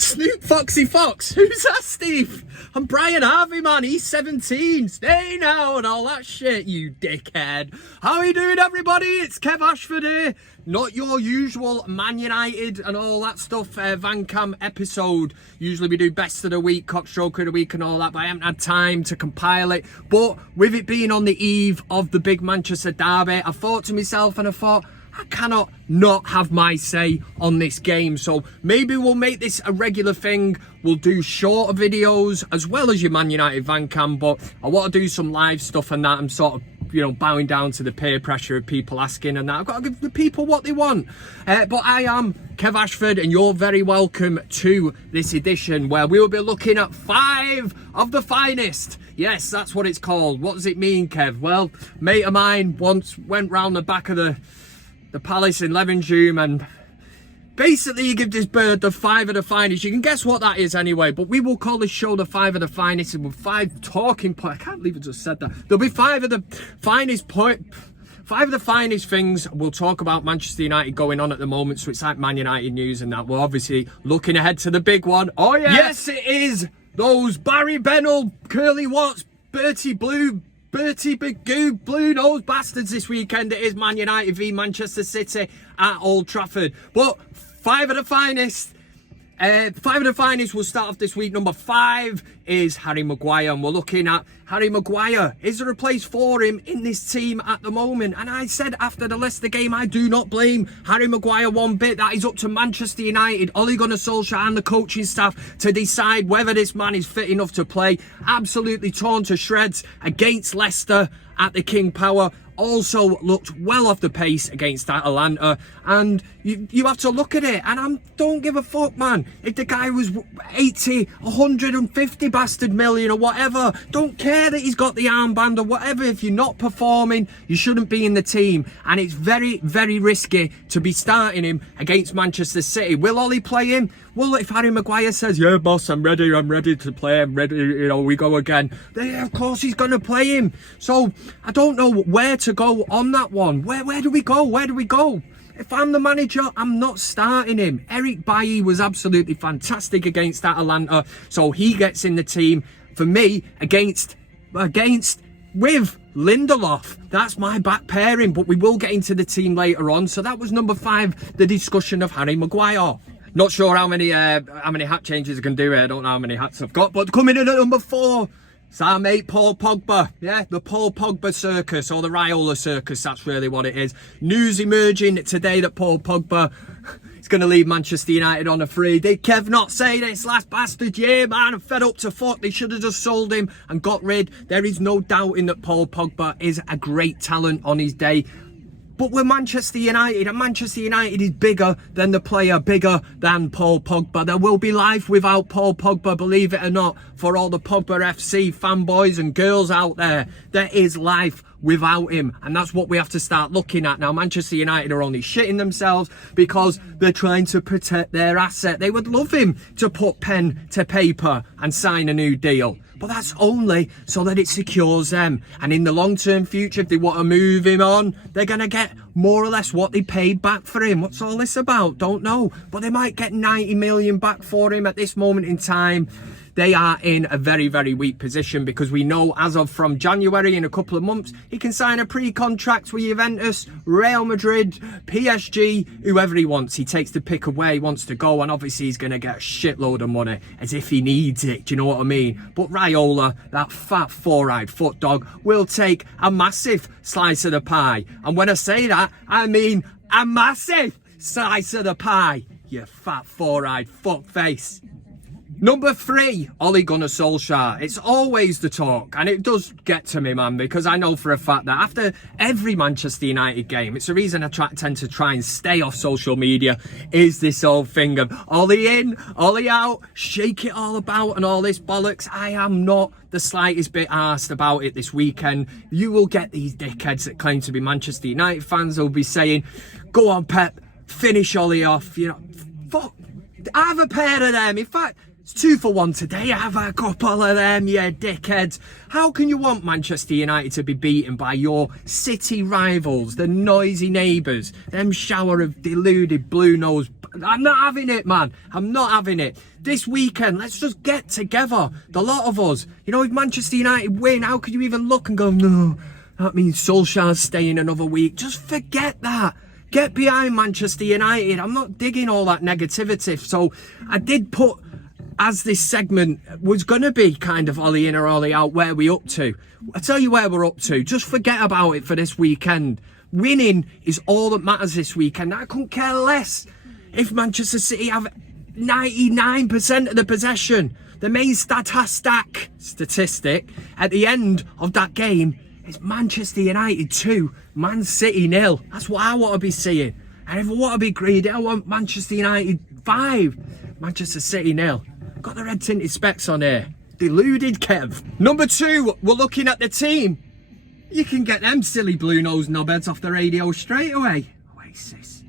Snoop Foxy Fox? Who's that, Steve? I'm Brian Harvey, man. He's 17. Stay now and all that shit, you dickhead. How are you doing, everybody? It's Kev Ashford here. Not your usual Man United and all that stuff VanCam episode. Usually we do best of the week, cockstroker of the week and all that, but I haven't had time to compile it. But with it being on the eve of the big Manchester derby, I thought to myself and I thought, I cannot not have my say on this game. So maybe we'll make this a regular thing. We'll do shorter videos as well as your Man United VanCam, but I want to do some live stuff and that. I'm sort of, you know, bowing down to the peer pressure of people asking and that. I've got to give the people what they want. But I am Kev Ashford and you're very welcome to this edition where we will be looking at 5 of the finest. Yes, that's what it's called. What does it mean, Kev? Well, a mate of mine once went round the back of the Palace in Levenshulme and basically you give this bird the 5 of the finest. You can guess what that is anyway, but we will call this show the 5 of the finest, and with 5 talking points. I can't believe I just said that. There'll be 5 of the finest 5 of the finest things. We'll talk about Manchester United going on at the moment, so it's like Man United news and that. We're obviously looking ahead to the big one. Oh yeah, yes it is. Those Barry Bennell, Curly Watts, Bertie Big Goo, Blue Nose Bastards this weekend. It is Man United v Manchester City at Old Trafford. But 5 of the finest. 5 of the finest will start off this week. Number 5 is Harry Maguire, and we're looking at Harry Maguire. Is there a place for him in this team at the moment? And I said after the Leicester game, I do not blame Harry Maguire one bit. That is up to Manchester United, Ole Gunnar Solskjaer and the coaching staff to decide whether this man is fit enough to play. Absolutely torn to shreds against Leicester at the King Power. Also looked well off the pace against Atalanta, and you have to look at it, and I don't give a fuck, man. If the guy was 80, 150 bastard million or whatever, don't care that he's got the armband or whatever. If you're not performing, you shouldn't be in the team, and it's very, very risky to be starting him against Manchester City. Will Ole play him? Well, if Harry Maguire says, yeah, boss, I'm ready to play, I'm ready, you know, we go again, then of course he's going to play him. So I don't know where to go on that one. Where do we go? Where do we go? If I'm the manager, I'm not starting him. Eric Bailly was absolutely fantastic against Atalanta, so he gets in the team. For me, against with Lindelof. That's my back pairing, but we will get into the team later on. So that was number 5, the discussion of Harry Maguire. Not sure how many hat changes I can do here. I don't know how many hats I've got. But coming in at number 4, it's our mate Paul Pogba. Yeah, the Paul Pogba circus, or the Raiola circus. That's really what it is. News emerging today that Paul Pogba is going to leave Manchester United on a free. Did Kev not say this last bastard? Yeah, man, I'm fed up to fuck. They should have just sold him and got rid. There is no doubting that Paul Pogba is a great talent on his day. But we're Manchester United, and Manchester United is bigger than the player, bigger than Paul Pogba. There will be life without Paul Pogba, believe it or not, for all the Pogba FC fanboys and girls out there. There is life without him, and that's what we have to start looking at now. Manchester United are only shitting themselves because they're trying to protect their asset. They would love him to put pen to paper and sign a new deal, but that's only so that it secures them. And in the long-term future, if they want to move him on, they're going to get more or less what they paid back for him. What's all this about? Don't know. But they might get 90 million back for him at this moment in time. They are in a very, very weak position, because we know as of from January, in a couple of months, he can sign a pre-contract with Juventus, Real Madrid, PSG, whoever he wants. He takes the pick of where he wants to go, and obviously he's going to get a shitload of money as if he needs it. Do you know what I mean? But Raiola, that fat four-eyed foot dog, will take a massive slice of the pie. And when I say that, I mean a massive slice of the pie, you fat four-eyed fuck face. Number 3, Ole Gunnar Solskjaer. It's always the talk, and it does get to me, man, because I know for a fact that after every Manchester United game, it's the reason I tend to try and stay off social media, is this old thing of Ole in, Ole out, shake it all about and all this bollocks. I am not the slightest bit arsed about it this weekend. You will get these dickheads that claim to be Manchester United fans who'll be saying, go on, Pep, finish Ole off, you know. Fuck, have a pair of them. In fact, it's 2 for 1 today. Have a couple of them, you dickheads. How can you want Manchester United to be beaten by your city rivals, the noisy neighbours, them shower of deluded blue-nosed I'm not having it, man. I'm not having it. This weekend, let's just get together, the lot of us. You know, if Manchester United win, how could you even look and go, no, that means Solskjaer's staying another week? Just forget that. Get behind Manchester United. I'm not digging all that negativity. So I did put, as this segment was going to be kind of Ollie in or Ollie out, where we up to. I tell you where we're up to. Just forget about it for this weekend. Winning is all that matters this weekend. I couldn't care less if Manchester City have 99% of the possession. The main statistic at the end of that game is Manchester United 2, Man City 0. That's what I want to be seeing. And if I want to be greedy, I want Manchester United 5, Manchester City 0. Got the red tinted specs on here. Deluded Kev. Number 2, we're looking at the team. You can get them silly blue-nosed knobheads off the radio straight away. Oasis.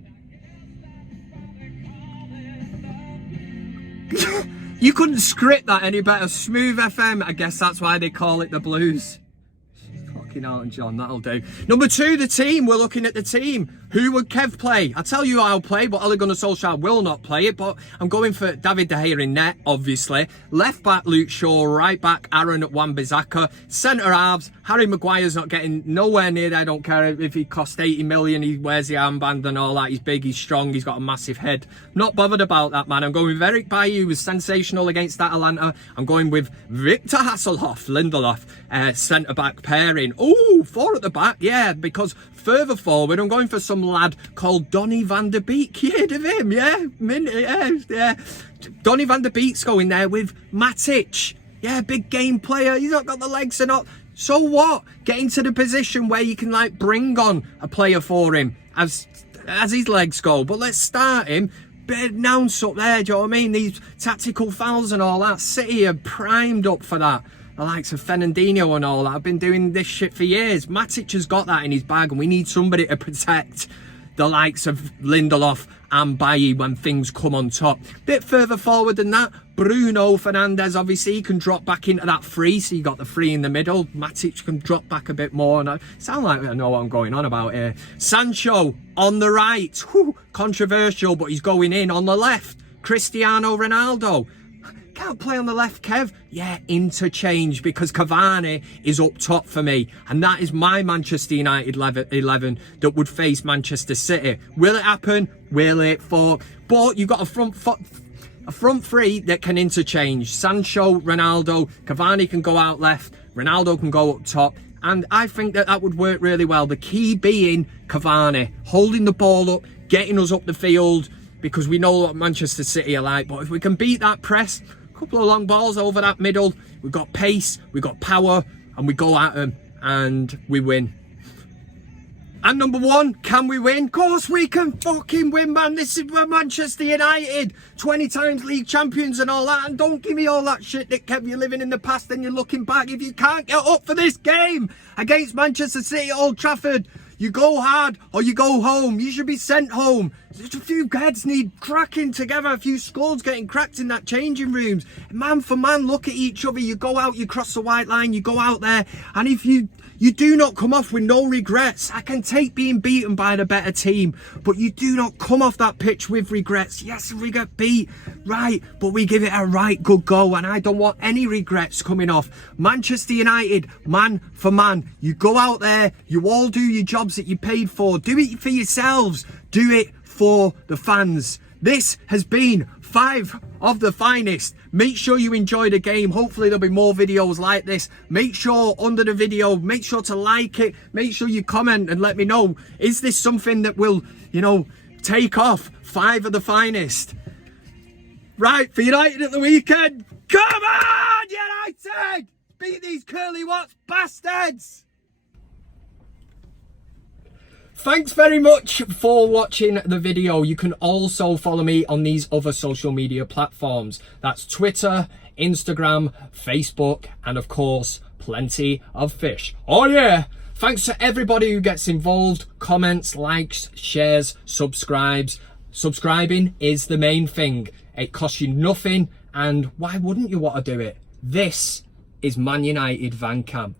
You couldn't script that any better. Smooth FM, I guess that's why they call it the Blues. Fucking Elton John, that'll do. Number 2, the team. We're looking at the team. Who would Kev play? I'll tell you who I'll play, but Ole Gunnar Solskjaer will not play it. But I'm going for David De Gea in net, obviously. Left back, Luke Shaw. Right back, Aaron Wan-Bissaka. Centre halves, Harry Maguire's not getting nowhere near there. I don't care if he cost 80 million. He wears the armband and all that. He's big, he's strong, he's got a massive head. Not bothered about that, man. I'm going with Eric Bailly, who was sensational against Atalanta. I'm going with Victor Lindelof, centre back pairing. Ooh, 4 at the back, yeah, because further forward, I'm going for some lad called Donny van der Beek. You heard of him, yeah? Yeah. Donny van der Beek's going there with Matic. Yeah, big game player. He's not got the legs or not. So what? Get into the position where you can, like, bring on a player for him as his legs go. But let's start him. Bit of announce up there, do you know what I mean? These tactical fouls and all that. City are primed up for that. The likes of Fernandinho and all that. I've been doing this shit for years. Matic has got that in his bag, and we need somebody to protect the likes of Lindelof and Bailly when things come on top. Bit further forward than that, Bruno Fernandes, obviously, he can drop back into that 3, so you got the 3 in the middle. Matic can drop back a bit more, and I sound like I know what I'm going on about here. Sancho on the right, whew, controversial, but he's going in. On the left, Cristiano Ronaldo. Can't play on the left, Kev. Yeah, interchange, because Cavani is up top for me, and that is my Manchester United 11 that would face Manchester City. Will it happen? Will it? But you've got a front 3 that can interchange. Sancho, Ronaldo, Cavani can go out left, Ronaldo can go up top, and I think that would work really well. The key being Cavani holding the ball up, getting us up the field, because we know what Manchester City are like. But if we can beat that press, couple of long balls over that middle, we've got pace, we've got power, and we go at them and we win. And number 1, can we win? Of course we can fucking win, man. This is Manchester United, 20 times league champions and all that. And don't give me all that shit that kept you living in the past and you're looking back. If you can't get up for this game against Manchester City at Old Trafford, you go hard or you go home. You should be sent home. Just a few heads need cracking together, a few skulls getting cracked in that changing rooms. Man for man, look at each other. You go out, you cross the white line, you go out there, and if you do not come off with no regrets. I can take being beaten by the better team, but you do not come off that pitch with regrets. Yes, we get beat, right, but we give it a right good go, and I don't want any regrets coming off. Manchester United, man for man. You go out there, you all do your jobs that you paid for. Do it for yourselves. Do it for the fans. This has been 5 of the finest. Make sure you enjoy the game. Hopefully there'll be more videos like this. Make sure under the video, make sure to like it. Make sure you comment and let me know, is this something that will, you know, take off? 5 of the finest. Right, for United at the weekend. Come on, United! Beat these curly watts bastards! Thanks very much for watching the video. You can also follow me on these other social media platforms. That's Twitter, Instagram, Facebook, and of course, plenty of fish. Oh yeah! Thanks to everybody who gets involved, comments, likes, shares, subscribes. Subscribing is the main thing. It costs you nothing, and why wouldn't you want to do it? This is ManUtd VanCam.